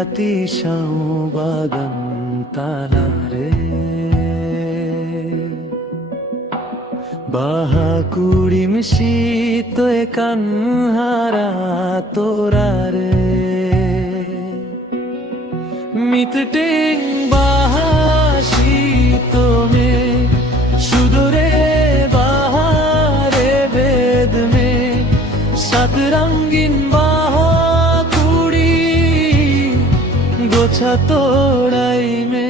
গাতি শাও বাগান তালারে বাহা কুড়িম শীত কান্হারা তোরারে মিতটেং বাহা শীত মে সুদরে বাহারে বেদ মে সাত রঙ্গিন বাহা কুড়ি গোছা তোড়াই মে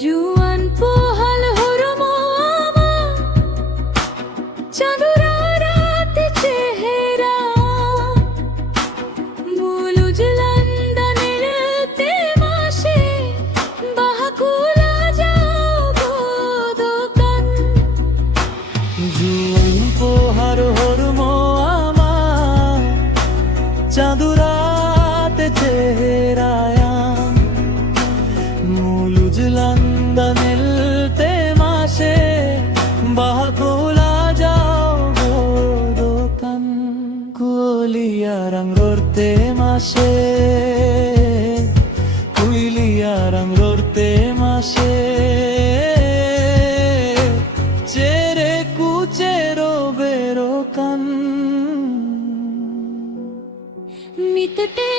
जुआन पोहल हुरमामा चांदुरा रात चेहरा मुलुज लंदन ते माशे बाहकुला जाओ गोदोकन जुआन पोहर हुरमामा चांदुरा ते चेहरा मुलुज लंदन ते माशे बाहकुला जाओ गोदोकन कुलिया रंग रोते माशे कुलिया रंग रोते माशे चेरे कुचेरो बेरो कन मितटें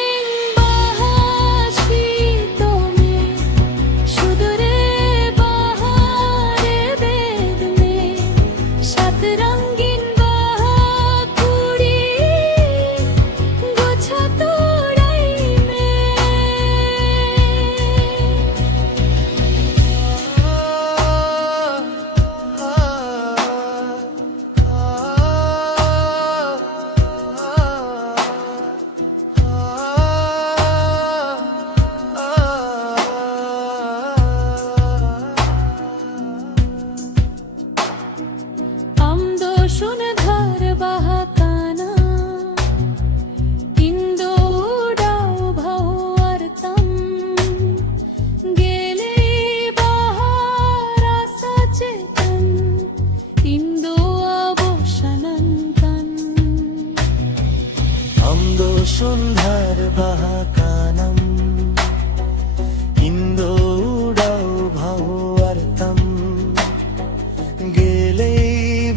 सुंदर बहकानम इंदो उड़ाओ भावार्थम गेले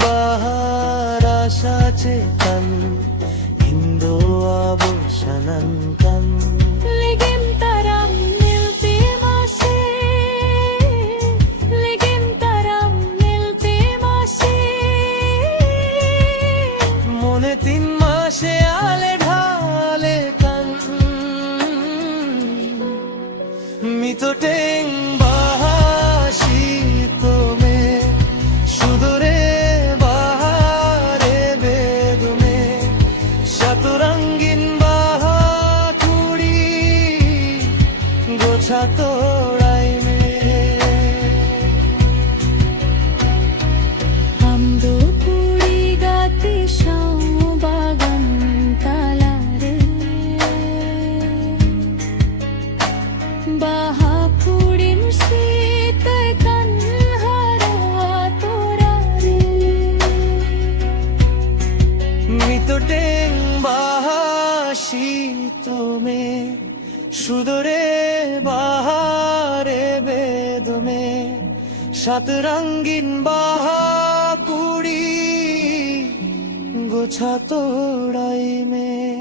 बाहर आशा चेतन इंदो आभूषणंकन लेकिन तरम मिलते मासे लेकिन तरम मिलते मासे मोने तीन मासे आले मितटें बाहा शीत में सुदूरे बाहारे बेद में शतरंगीन बाहा कुड़ी गोछा तोड़ाई में हम दो कुड़ी गाती शाओ बागन तालारे बाहा कुड़िम शीत कन्हारा तोरारे मितटें बाहा शीत में सुदूरे बाहारे बेद में शतरंगीन बाहा कुड़ी गोछा तोड़ाई में